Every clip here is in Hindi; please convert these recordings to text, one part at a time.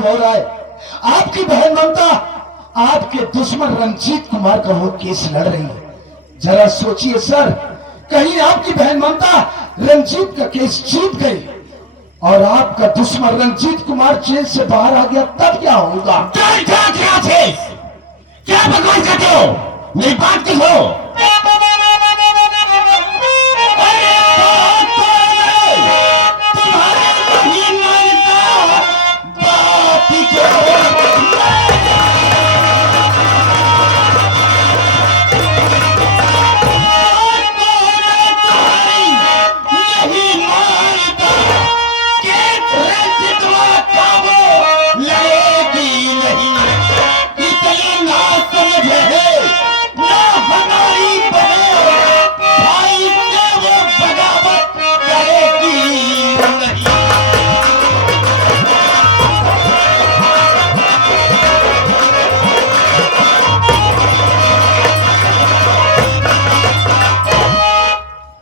डिस्टर्ब हो रहा है। आपकी बहन ममता आपके दुश्मन रंजीत कुमार का वो केस लड़ रही है। जरा सोचिए सर, कहीं आपकी बहन ममता रंजीत का केस जीत गई और आपका दुश्मन रंजीत कुमार जेल से बाहर आ गया, तब क्या होगा? क्या बकवास करते हो? मेरी बात तो सुनो।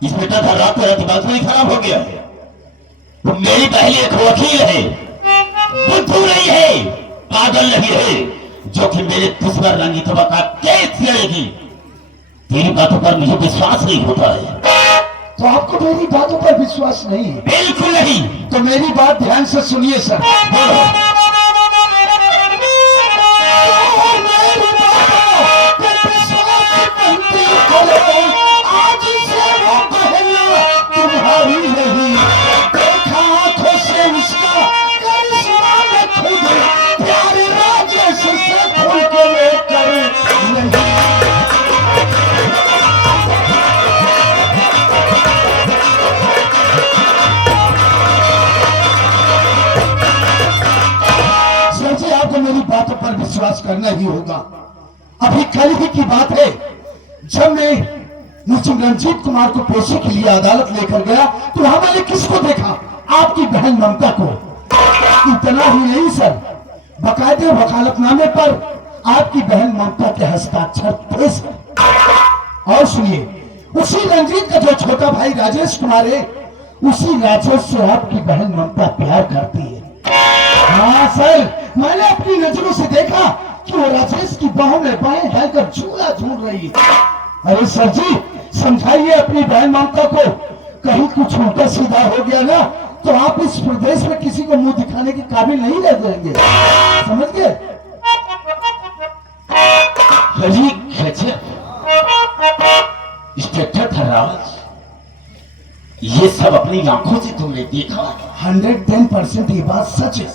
इस बेटा था रात मेरा दिमाग में खराब हो गया है। वो मेरी पहली एक वकील है, बुद्धू नहीं है, पागल नहीं है, जो कि मेरे दुश्मन रंजीतवा का केस लड़ेगी। तेरी बातों पर मुझे विश्वास नहीं होता है। तो आपको मेरी बातों पर विश्वास नहीं है? बिल्कुल नहीं। तो मेरी बात ध्यान से सुनिए सर। तुम्हारी नहीं देखा आंखों से उसका करिश्मा में खुद प्यारे राजेश से खुल के लेकर नहीं। सर जी, आपको मेरी बातों पर विश्वास करना ही होगा। अभी कल ही की बात है, जब मैं मुझे रंजीत कुमार को पेशी के लिए अदालत लेकर गया तो वहां मैंने किसको देखा? आपकी बहन ममता को। इतना ही नहीं सर, बकायदे वकालतनामे पर आपकी बहन ममता के हस्ताक्षर थे सर। और सुनिए, उसी रंजीत का जो छोटा भाई राजेश कुमार है, उसी राजेश से आपकी बहन ममता प्यार करती है। हाँ सर, मैंने अपनी नजरों से देखा कि वो राजेश की बाहों में बाएं डालकर झूला झूल रही है। अरे सर जी, समझाइए अपनी बहन ममता को। कहीं कुछ उल्टा सीधा हो गया ना तो आप इस प्रदेश में किसी को मुंह दिखाने के काबिल नहीं रह जाएंगे, समझ गए? अरे गजब, इंस्पेक्टर धनराज, ये सब अपनी आंखों से तुमने देखा? 110% ये बात सच है।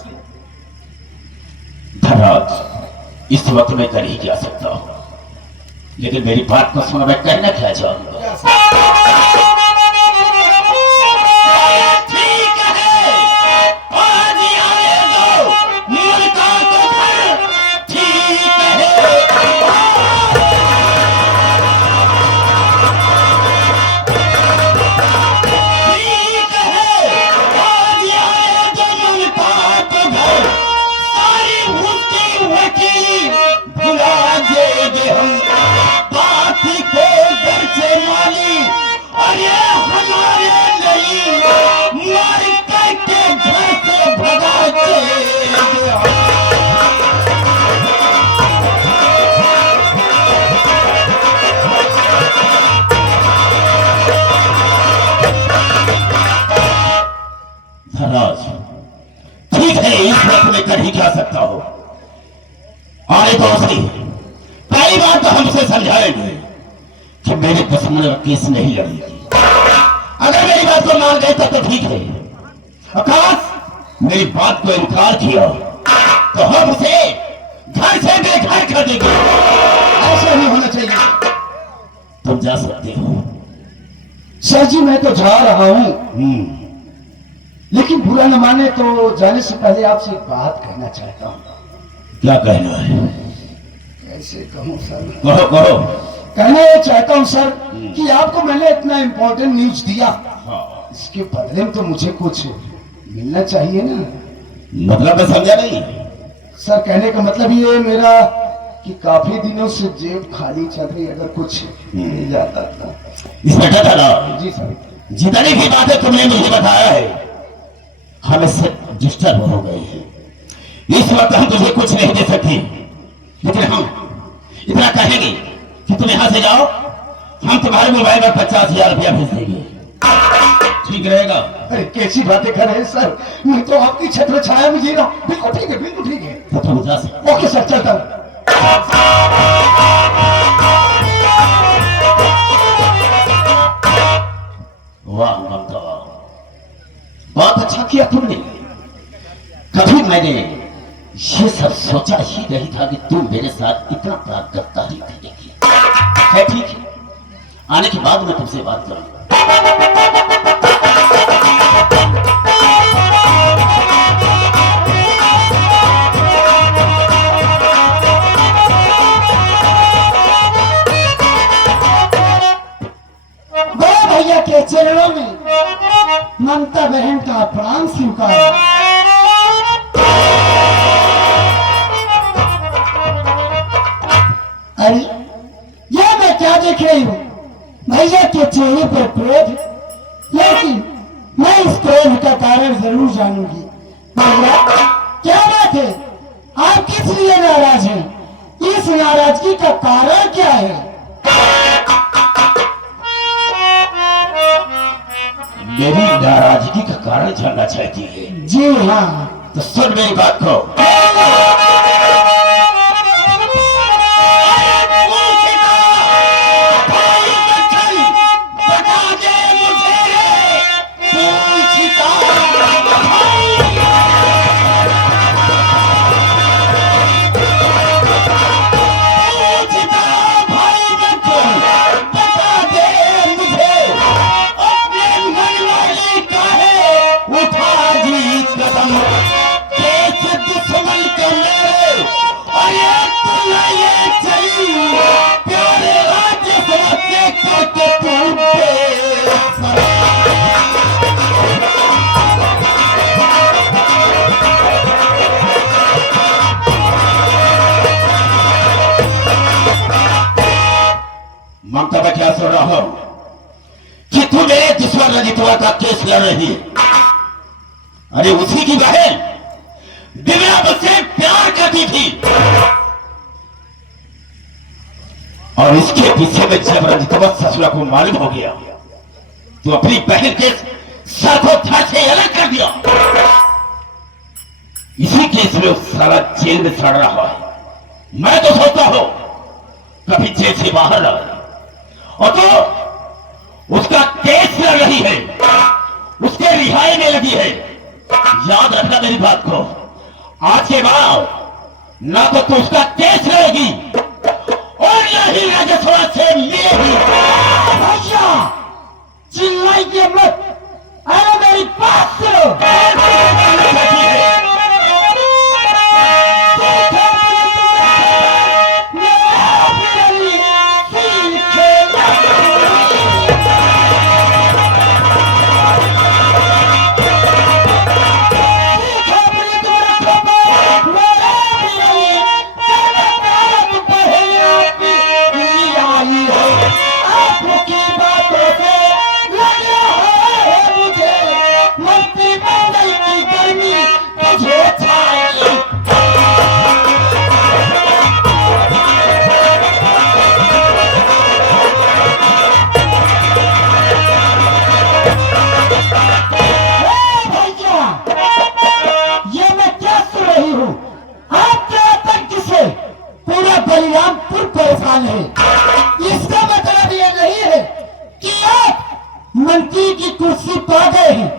धनराज, इस वक्त मैं कर ही क्या सकता हूं, लेकिन मेरी बात को सुनो, मैं कहना क्या चाहूंगा। ठीक है, आज आए दो मुल्का को घर, ठीक है। ठीक है, आज आए दो मुल्का को घर, सारी उसकी वकील भुला देंगे हम, बाकी को घर से माली, और ये हमारे नहीं, मार करके घर से भगा देंगे हम। धनराज, ठीक है, इस वक्त मैं कर ही क्या सकता हूं। आए तो सही, पहली बात तो हमसे समझाएंगे कि मेरे दुश्मन का केस नहीं लड़ेगी। अगर मेरी बात को मान गए तो ठीक है, आकाश मेरी बात को इनकार किया तो हम उसे घर से बेघर कर देंगे। ऐसा नहीं होना चाहिए। तुम जा सकते हो। सर जी, मैं तो जा रहा हूं, लेकिन बुरा न माने तो जाने से पहले आपसे एक बात कहना चाहता हूं। क्या कहना है? कैसे कहूं सर? कहो कहो। कहना ये चाहता हूं सर कि आपको मैंने इतना इंपॉर्टेंट न्यूज दिया, इसके बदले में तो मुझे कुछ मिलना चाहिए ना। मतलब मैं समझा नहीं। सर, कहने का मतलब ये मेरा कि काफी दिनों से जेब खाली चल रही, अगर कुछ मिल जाता था। इंस्पेक्टर धनराज जी सर, जितनी भी बातें तुमने मुझे बताया है हम इससे डिस्टर्ब हो गए हैं। इस वक्त हम तुझे कुछ नहीं दे सकते, लेकिन हम इतना कहेंगे कि तुम यहां से जाओ, हम तुम्हारे मोबाइल पर 50,000 रुपया भेज देंगे। ठीक रहेगा? अरे कैसी बातें कर रहे हैं सर, मैं तो आपकी छत्र छाया में जी रहा हूँ। बिल्कुल ठीक है, बिल्कुल ठीक है। तो तुम जा सकते। ओके सर, चलता हूँ। वाह ममता, बहुत अच्छा किया तुमने। कभी मैंने ये सब सोचा ही नहीं था कि तुम मेरे साथ इतना प्यार करता ही करेगी। है ठीक है, आने के बाद मैं तुमसे बात करूंगा। बड़े भैया के चरणों में ममता बहन का प्रणाम स्वीकार। अरे यह मैं क्या देख रही हूँ? भैया के चेहरे पर क्रोध, लेकिन मैं इस क्रोध का कारण जरूर जानूंगी। भैया क्या बात है, आप किस लिए नाराज हैं? इस नाराजगी का कारण क्या है? मेरी नाराजगी का कारण जानना चाहती है? जी हाँ। तो सुन मेरी बात को। ममता, मैं क्या सुन रहा हूं कि तू मेरे दुश्मन रजितवा का केस लड़ रही है। अरे उसी की बहन दिव्या मुझसे प्यार करती थी, और इसके पीछे में जब रजितवा ससुरा को मालूम हो गया तो अपनी बहन के सर को धड़ से अलग कर दिया। इसी केस में उस साला जेल में सड़ रहा है। मैं तो सोचता हूं कभी जेल से बाहर आए, और तो उसका केस लड़ रही है, उसके रिहाई में लगी है। याद रखना मेरी बात को, आज के बाद ना तो तू उसका केस लड़ेगी और ना ही राजस्व से मिलेगी। भैया चिल्लाइए मत, अरे मेरी बात सुनो। बलिरामपुर परेशान है। इसका मतलब ये नहीं है कि आप मंत्री की कुर्सी पा गए हैं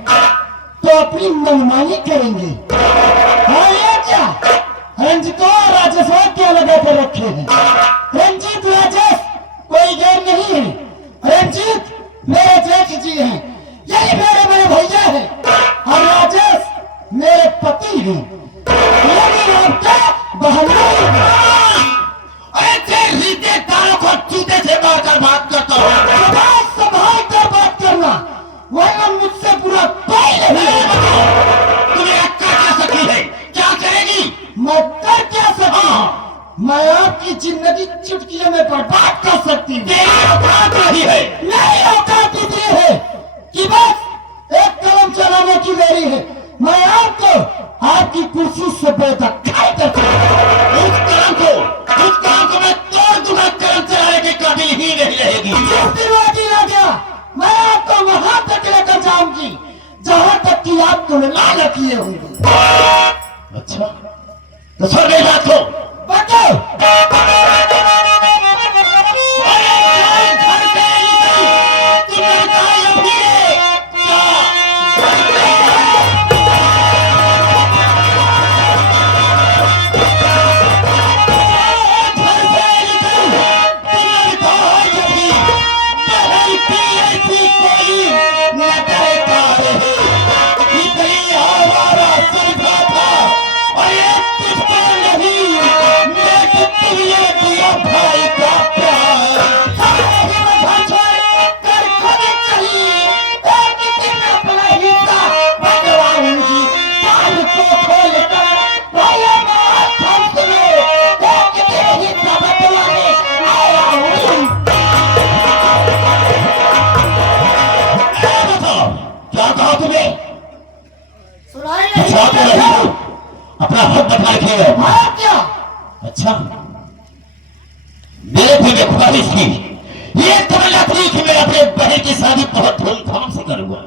तो अपनी मनमानी करेंगे। हाँ, ये क्या रंजितो और राजस्व क्या लगा कर रखे हैं? रंजीत राजस कोई गैर नहीं है। रंजीत मेरे जेठ जी हैं, यही मेरे बड़े भैया हैं, और राजस मेरे पति हैं। लेकिन आपका बहाना रीते तारों को जूते से मारकर बात करता हूँ। संभाल कर बात करना, वरना मुझसे पूरा कोई नहीं। तुम्हें कर क्या सकती है? क्या करेगी? मैं कर क्या सकती? मैं आपकी जिंदगी चुटकियों में बर्बाद कर सकती हूँ। तेरी औकात नहीं है। नहीं, औकात इतनी है कि बस एक कदम चलाने की देरी है। मैं आपको आपकी कुर्सी से बेदखल की आप तुलना न किए होंगे। अच्छा तो सुन मेरी बात को। बताओ। अपना हक बता रखिएगा। क्या? अच्छा मेरे दिल में ख्वाहिश थी, ये तमन्ना थी कि मैं अपने बहन की शादी बहुत धूमधाम से करूंगा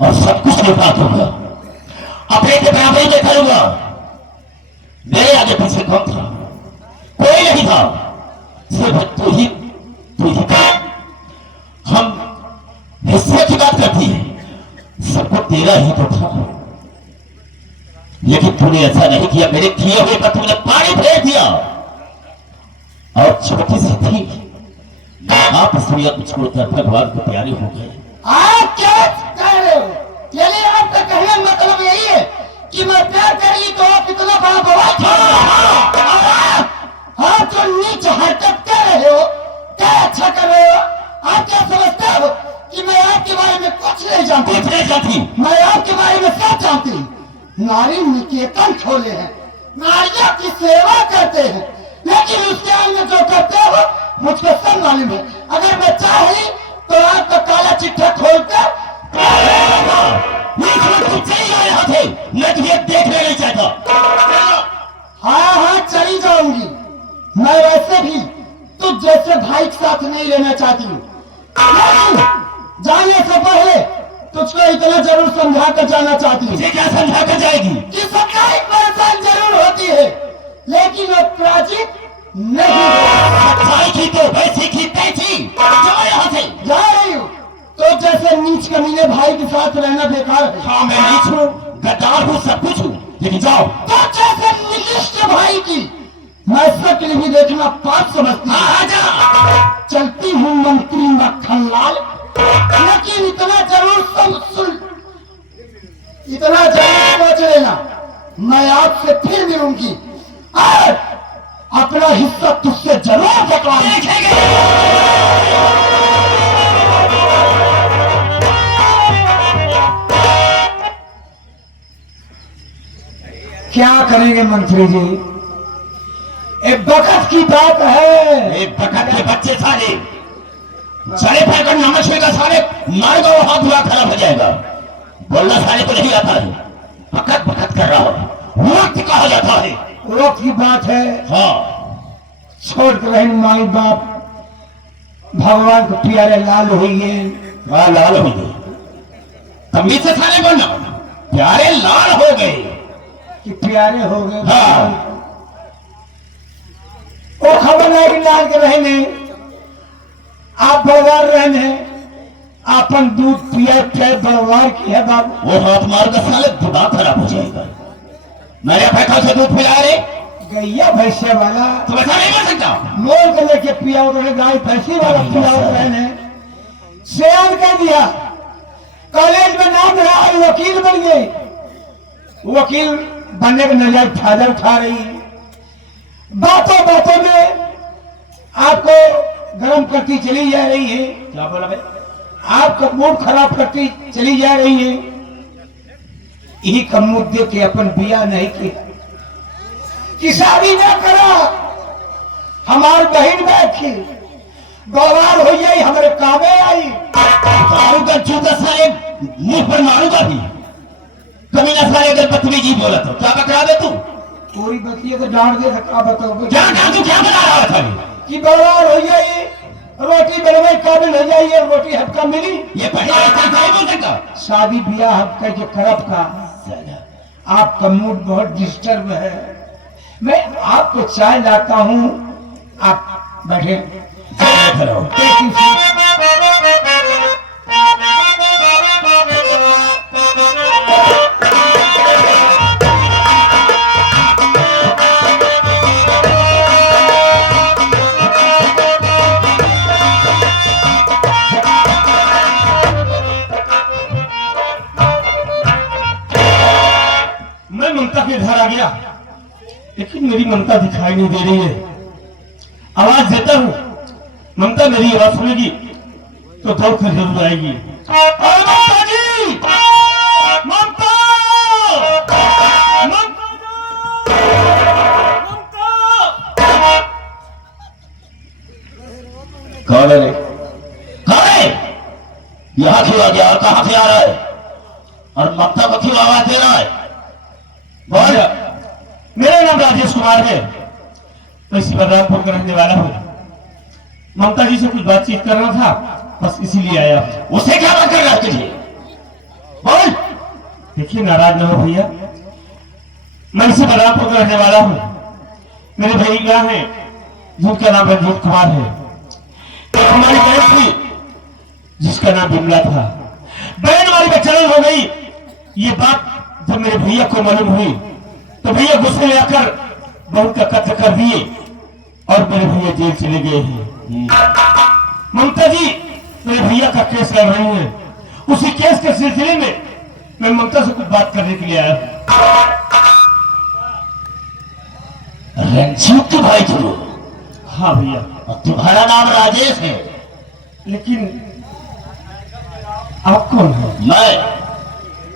और सब कुछ लुटा दूंगा, अपने के बराबरी में करूंगा। मेरे आगे पीछे कौन था? कोई नहीं था, सिर्फ तू ही था। हम हिस्से की बात करती है, सबको तेरा ही तो था, लेकिन तूने ऐसा नहीं किया। मेरे किए हुए पर तूने पानी फेंक दिया और छोटी सी थी आप सूर्य को छोड़कर भगवान को प्यारे हो गए। आप क्या कह रहे हो? चलिए आपका कहने का मतलब यही है कि मैं प्यार कर ली तो आप इतना बड़ा बवाल आप जो नीच हरकत कर रहे हो, क्या अच्छा कर रहे हो? आप क्या समझते हो कि मैं आपके बारे में कुछ नहीं जानती? मैं आपके बारे में सब जानती हूँ। नारी निकेतन खोले हैं, नारियों की सेवा करते हैं, लेकिन उसके आगे जो करते हो मुझको सब मालूम है। अगर मैं चाही तो आपका काला चिट्ठा खोलकर मैं तुझे देखने नहीं चाहता। हाँ चली जाऊंगी। मैं वैसे भी तुझ जैसे भाई के साथ नहीं रहना चाहती हूँ, लेकिन जाने से पहले तुझको इतना जरूर समझा कर जाना चाहती हूँ। क्या समझा कर जाएगी? कि सच्चाई परेशान जरूर होती है, लेकिन वो पराजित नहीं। सच्चाई की तो वैसी की तैसी। जाओ यहाँ से। जा रही हूँ तो जैसे नीच कमीने भाई के साथ रहना बेकार है। हाँ मैं नीच हूँ, गद्दार हूँ, सब कुछ हूँ, लेकिन जाओ। तो जैसे निकृष्ट भाई की मैं सबके लिए देखना पाप समझती हूँ। चलती हूँ मंत्री मक्खनलाल, लेकिन इतना जरूर सोच लेना, मैं आपसे फिर मिलूंगी और अपना हिस्सा तुझसे जरूर बटवाऊंगी। क्या करेंगे मंत्री जी? एक बखत की बात है। एक बखत के बच्चे सारे सारे पैकर नमक छेगा, सारे मारेगा वो हाथ हुआ खराब हो जाएगा। बोलना सारे को नहीं आता है, बखत बखत कर रहा हो, वक्त कहा जाता है। वक्त की बात है। हाँ छोड़ कर रहे माई बाप भगवान को प्यारे लाल हुई है। हाँ लाल हो गए, तभी से सारे बोलना प्यारे लाल हो गए कि प्यारे हो गए। हाँ वो खबर है कि लाल के रहने आप बलवार रहने अपन दूध पिया चाहे बलवार की है बाबू। वो हाथ मार कर साले दिमाग खराब हो जाएगा। मेरे पैसा से दूध पिला रहे गैया भैंसे वाला तो ऐसा नहीं कर सकता। मोल को लेके पिया रहे, गाय भैंसी वाला पिया रहने शेयर कर दिया। कॉलेज में नाम रहा और वकील बन गए। वकील बनने का नजायज फायदा उठा रही है। बातों बातों में आपको गर्म करती चली जा रही है। क्या बोला भाई? आपका मूड खराब करती चली जा रही है। यही का मुद्दे के अपन बिया नहीं किया कि शादी ना करा। हमारी बहन बैठी गवार हो जाए, हमारे कामे आई। मारूंगा जूता सारे मुंह पर मारूंगा भी। कमीना सारे अगर बदतमीजी बोला तो क्या बता दे तू? पूरी बतिया तो डांट दे सकता। बताओ क्या तू क्या बता रहा था कि गवार हो जाए, रोटी बनवे काबिल हो जाइए, रोटी हटका मिली। ये पहले ऐसा नहीं बोल सकता। शादी ब्याह हटका जो करब का, आपका मूड बहुत डिस्टर्ब है। मैं आपको चाय लाता हूँ, आप बैठे। मैं ममता के घर आ गया, लेकिन मेरी ममता दिखाई नहीं दे रही है। आवाज देता हूँ, ममता मेरी आवाज सुनेगी तो दौड़ कर जरूर आएगी। अरे ममता जी, ममता, कौन है? कौन है? यहाँ क्यों आ गया और कहां से आ रहा है? और ममता को क्यों आवाज दे रहा है? बोल। मेरा नाम राजेश कुमार है, मैं इसी बलरामपुर का रहने वाला हूँ। ममता जी से कुछ बातचीत करना था, बस इसीलिए आया। उसे क्या बात कर रहा है तुझे? बोल। देखिए, नाराज न हो भैया, मैं इसी बलरामपुर का रहने वाला हूँ। मेरे भैया हैं जिनका नाम रंजीत कुमार है। एक हमारी बहन थी जिसका नाम बिमला था। बहन हमारी बेचैन हो गई। ये बात जब मेरे भैया को मालूम हुई तो भैया गुस्से में आकर बहू का कत्ल कर दिए और मेरे भैया जेल चले गए हैं। ममता जी मेरे भैया का केस लड़ रही हैं। उसी केस के सिलसिले में मैं ममता से कुछ बात करने के लिए आया हूं। रंजीत के भाई तुम? हाँ भैया। और तुम्हारा नाम राजेश है? लेकिन आप कौन है?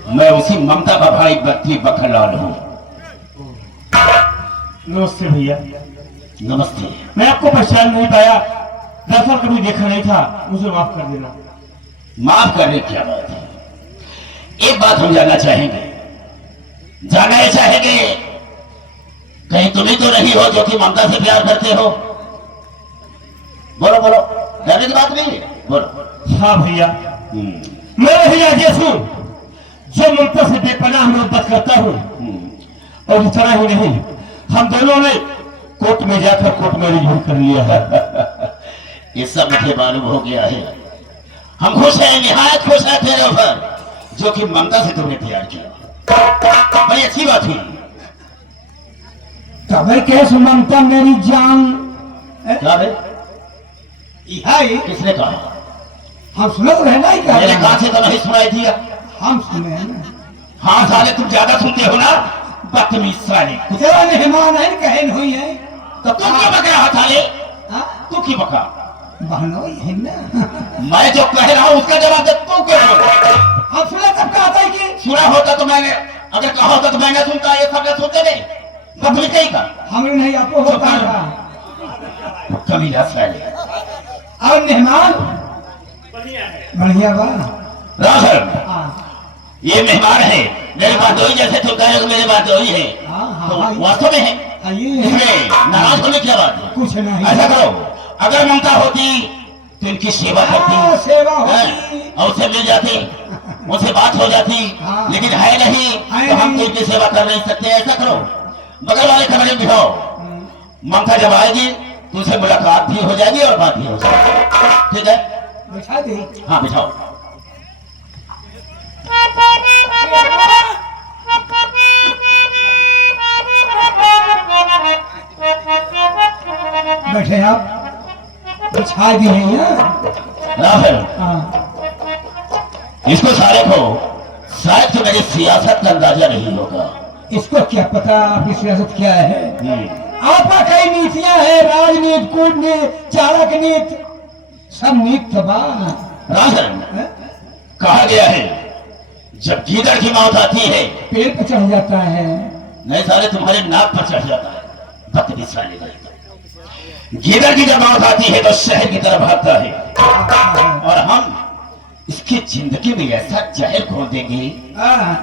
मैं उसी ममता का भाई बत्ती बखरलाल हूँ। नमस्ते भैया। नमस्ते। मैं आपको पहचान नहीं पाया, दरअसल कभी देखा नहीं था, मुझे माफ कर देना। माफ करने की क्या बात है? एक बात हम जानना चाहेंगे, कहीं तुम ही तो नहीं हो जो कि ममता से प्यार करते हो? बोलो बोलो, डरने की बात नहीं है, बोलो। हाँ भैया, मैं वही राजेश हूँ जो ममता से बेपनाह मोहब्बत करता हूँ। और इतना ही नहीं, हम दोनों ने कोर्ट में जाकर कोर्ट मैरिज भी कर लिया है। ये सब मुझे मालूम हो गया है। हम खुश हैं, निहायत खुश हैं तेरे ऊपर जो कि ममता से तुमने प्यार किया। बड़ी अच्छी बात हुई। तब कैसे ममता मेरी जान? क्या रे? किसने कहा? हम सुने तो रहना ही मेरे कान से तो नहीं सुनाई दिया। हम सुने हैं ना। हाँ साले, तुम ज्यादा सुनते हो ना, बदतमीज साले। तेरा मेहमान है, कहन हुई है तो तुम क्यों बक रहा था ले? तू क्यों बका? बहनोई है ना। मैं जो कह रहा हूँ उसका जवाब दे, तू क्यों बोल? अब सुना कब कहा था कि? सुना होता तो मैंने, अगर कहा होता तो मैं न सुनता, ये सब न सुनते नहीं। बदतमीज नहीं का हमने नहीं, आपको होता था। कमीना साले। और मेहमान बढ़िया बा। राघव, ये मेहमान है। मेरी बात वही, जैसे तुम कह रहे हो मेरी बात वही है, तो वास्तव में है। इसमें नाराज होने की क्या बात है? कुछ नहीं। ऐसा करो, अगर ममता होती तो इनकी सेवा करती, सेवा होती और उससे मिल जाती, उनसे बात हो जाती। लेकिन है नहीं तो हम तो इनकी सेवा कर नहीं सकते। ऐसा करो, बगल वाले कमरे में बिठाओ। ममता जब आएगी तो उनसे मुलाकात भी हो जाएगी और बात भी हो जाएगी। ठीक है, बिठा दे। हाँ बिठाओ। बैठे आप, बिछा दी है। इसको सारे को शायद तो मेरी सियासत का अंदाजा नहीं होगा। इसको क्या पता आपकी सियासत क्या है? आपका कई नीतियां हैं, राजनीति, कूटनीति, चाणक्य नीति, सब नीति राजन, कहा गया है जब गीदड़ की मौत आती है पेड़ पर चढ़ जाता है। नहीं साले, तुम्हारे नाक पर चढ़ जाता है। गीदड़ की जब मौत आती है तो शहर की तरफ भागता है, और हम इसकी जिंदगी में ऐसा जहर घोल देंगे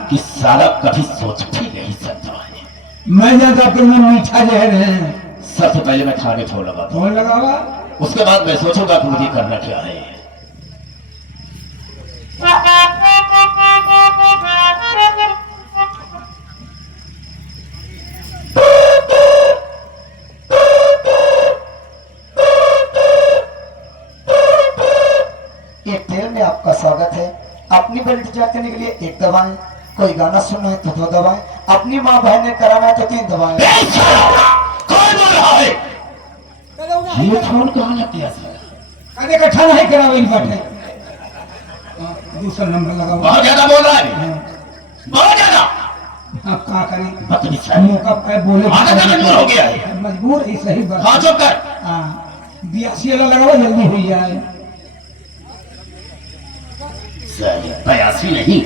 कि साला कभी सोच भी नहीं सकता है। मैं ज्यादा मीठा जहर है। सबसे पहले मैं खाने छोड़ लगा फोन लगावा, उसके बाद मैं सोचूंगा कि मुझे करना क्या है। एक ट्रेन में आपका स्वागत है। अपनी बेल्ट चेक करने के लिए एक दबाएं, कोई गाना सुनना है तो 2 दबाएं, अपनी माँ बहन ने कराना है तो 3 दबाएं। कौन बोल रहा है? ये फोन कहाँ लग गया सर? अरे इकट्ठा नहीं करा वही बैठे। दूसरा नंबर लगा हुआ। बहुत ज्यादा बोल रहा है, बहुत ज्यादा। आप क्या करें? बदतमीज है। मौका पे बोले आदत मजबूर हो गया है। मजबूर है, सही बात। हाँ चुप कर। 82 वाला लगाओ, जल्दी हो जाए। 82 नहीं।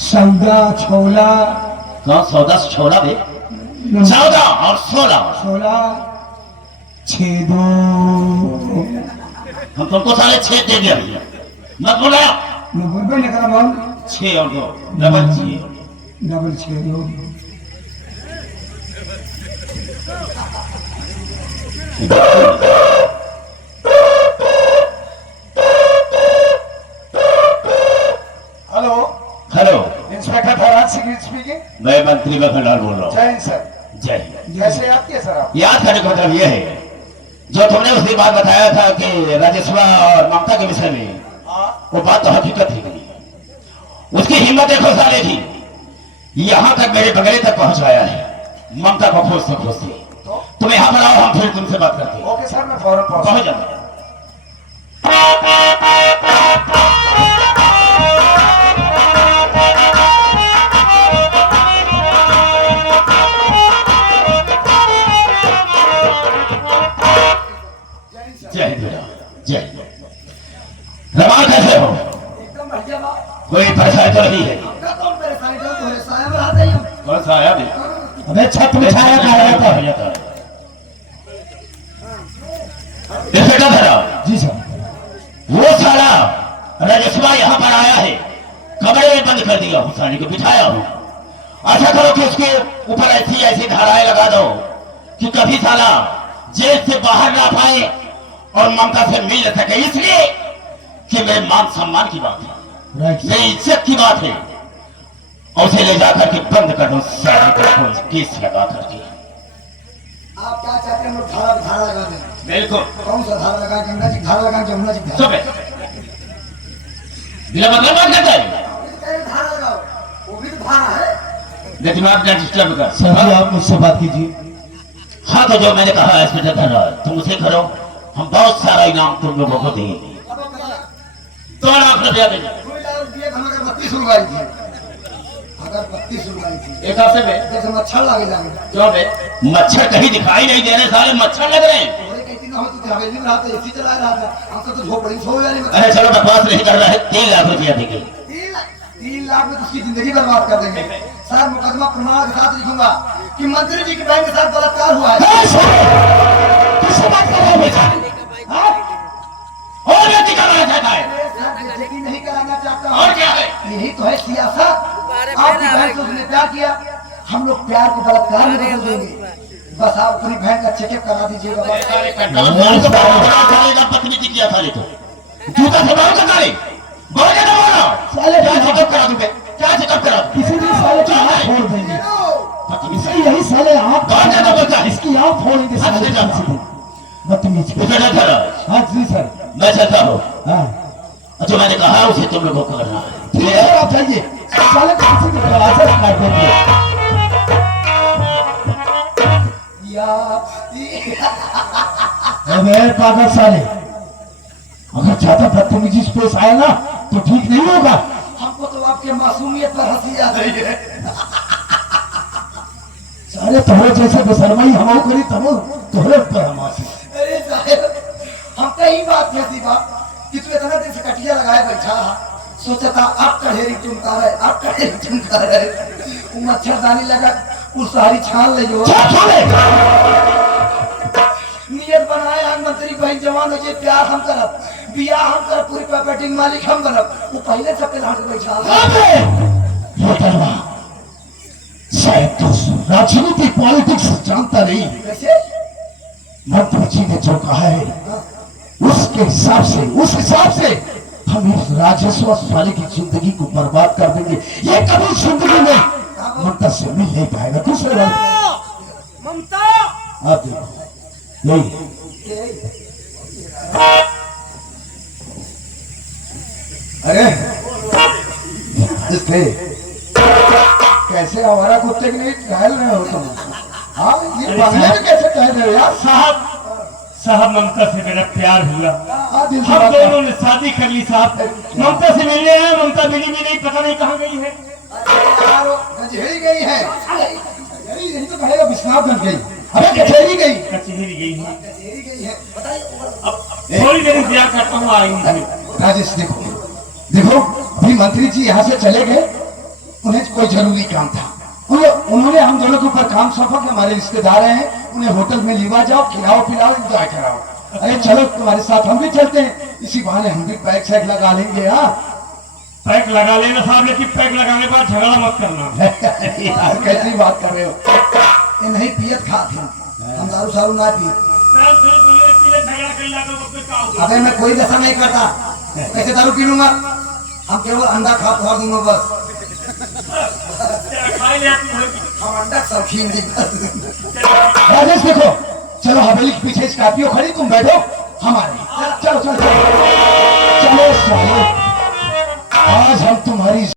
सौदा छोला कौन? 14 छोड़ा बे। 14 और 16 6 2। हम तुमको साले 6 दे दिया भैया, मत बोला। मैं बोलबे नहीं करा बोल। 6 और 2 double 6। Double 6 2। Hello hello, inspector Farhad Singh speaking. मैं मंत्री बखनलाल बोल रहा हूँ। जय हिंद सर। जय हिंद। कैसे याद किया सर आप? याद करने का मतलब यह है, जो तुमने उसी बात बताया था कि राजेश्वर और ममता के विषय में, वो बात तो हकीकत ही नहीं। उसकी हिम्मत देखो साले की, यहाँ तक मेरे बगले तक पहुंचाया है। ममता को खोजते खोजते तुम यहाँ पर आओ, हम फिर तुमसे बात करते हैं। ओके सर, मैं फौरन पहुंच जाओ। जय हिंद बेटा, जय हिंद। रमा कैसे हो? एकदम बढ़िया बात। कोई परेशानी तो नहीं है? आपका कौन परेशानी था? तुम्हारे साया में हाथ नहीं। कौन सा आया भी? अबे छत में छाया का जी सर। वो साला राजेश्वर यहाँ पर आया है, कमरे में बंद कर दिया हूँ, साली को बिठाया हूँ। ऐसा करो कि उसके ऊपर ऐसी ऐसी धाराएं लगा दो कि कभी साला जेल से बाहर ना पाए और ममता से मिल सके, इसलिए कि मेरे मान सम्मान की बात है, मेरी इज्जत की बात है। और उसे ले जाकर के बंद कर दो, साले को केस लगा करके। आप क्या चाहते हैं? हम लोग धारा लगा दें। बिल्कुल। कौन सा धारा लगा? गंगा जी धारा लगा, जमुना जी धारा। सुबह बिना मतलब बात करता है। धारा लगाओ, वो भी तो धारा है। लेकिन आप क्या डिस्टर्ब कर सर जी, आप मुझसे बात कीजिए। हाँ, तो जो मैंने कहा इंस्पेक्टर धनराज, तुम उसे करो, हम बहुत सारा इनाम तुम लोगों को देंगे। 2 लाख रुपया देंगे। 2 लाख रुपये हम अगरबत्ती सुलवाई थी। अगरबत्ती सुलवाई थी 1 हफ्ते में। जैसे मच्छर लगे जाएंगे। क्यों बे? मच्छर कहीं दिखाई नहीं दे रहे, सारे मच्छर लग रहे हैं। हवेली में रहा था, एसी चला रहा था, हमको तो झोपड़ी सो जाने में। अरे चलो, बकवास नहीं कर रहा है। 3 लाख रुपया देंगे। 3 लाख में तो उसकी जिंदगी बर्बाद कर देंगे। सर, मुकदमा प्रमाण के साथ लिखूंगा कि मंत्री जी के बैंक के साथ बलात्कार हुआ है। किससे बात कर रहे हो बेटा? और बेटी का मारा जाता है। बेटी नहीं कराना चाहता हूं। और क्या है? यही तो है सियासत। आपकी बहन से उसने प्यार किया, हम लोग प्यार को बलात्कार में बदल देंगे। बस आप अपनी बहन का चेकअप करा दीजिएगा। बदतमीजी किया था, तो जूता से बाहर कर डाले। बहुत ज्यादा बोला। साले क्या चेकअप करा दूंगे? क्या चेकअप करा? किसी दिन साले की आँख फोड़ देंगे। इसकी यही साले आँख कौन ज्यादा बोलता है? इसकी आँख फोड़ेंगे साले हद से ज्यादा। किसी दिन। बदतमीज। इंस्पेक्टर धनराज, हाँ जी सर। मैं चाहता हूँ हाँ जो मैंने कहा उसे तुम लोगों को करना है। ठीक है, आप जाइए। साले को किसी दिन दरवाजे से काट देंगे। अबे पागल साले, अगर ज्यादा बदतमीजी से पेश आया ना तो ठीक नहीं होगा। हमको तो आपके मासूमियत पर हंसी आ रही है। साले तोहरे जैसे बेशर्माई हम करी तब तोहरे ऊपर हम आसी। अरे साहब, हम कई बात कैसी बात कि तू इतना दिन से कटिया लगाए बैठा, सोचा था अब कढ़ेरी चुनता रहे, अब कढ़ेरी चुनता रहे। वो मच्छरदानी लगा, उस सारी छान ले जो नियत बनाए हम मंत्री बहन जवान हो जे प्यार हम करब, बियाह हम करब, पूरी प्रॉपर्टी मालिक हम बनब। वो पहले से लाड़ के बैठा शायद तो राजनीति पॉलिटिक्स जानता नहीं। कैसे मंत्री जी ने जो कहा है उसके हिसाब से हम इस राजस्व वाले की जिंदगी को बर्बाद कर देंगे। ये कभी जिंदगी में ममता से मिल नहीं पाएगा। दूसरे वाले ममता आप देखो नहीं अरे इसलिए कैसे हमारा कुत्ते के लिए टहल रहे हो तुम? हाँ ये बंगले में कैसे टहल रहे हो यार? साहब ममता से मेरा प्यार हुआ। हाँ, दिल से हम बात दोनों ने शादी कर ली साहब। ममता से मिलने आए, ममता मिली भी नहीं, पता नहीं कहाँ गई है। यार वो कचहरी गई है। यही तो कहेगा विश्वनाथगंज गई। अरे कचहरी गई। कचहरी गई है। कचहरी गई है बताइए। अब थोड़ी देर इंतजार करता हूँ, आएंगी। राजेश देखो अभी मंत्री जी यहाँ से चले गए, उन्हें कोई जरूरी काम था। उन्होंने हम दोनों के ऊपर काम सौंपा कि हमारे रिश्तेदार हैं, उन्हें होटल में लिवा जाओ, खिलाओ पिलाओ, एंजॉय कराओ। अरे चलो तुम्हारे साथ हम भी चलते हैं, इसी बहाने हम भी पैक शैक लगा लेंगे। हाँ पैक लगा लेना साहब, लेकिन पैक लगाने के बाद झगड़ा मत करना। यार कैसी बात कर रहे हो? ये नहीं पियत खाते हम दारू सारू ना पी। अबे मैं कोई नशा नहीं करता, कैसे दारू पी लूंगा? हम केवल अंडा खा पा दूंगा बस। हम अंडा शौकीन नहीं। राजेश देखो चलो हवेली के पीछे स्कॉर्पियो खड़ी, तुम बैठो हमारे। चलो चलो चलो चलो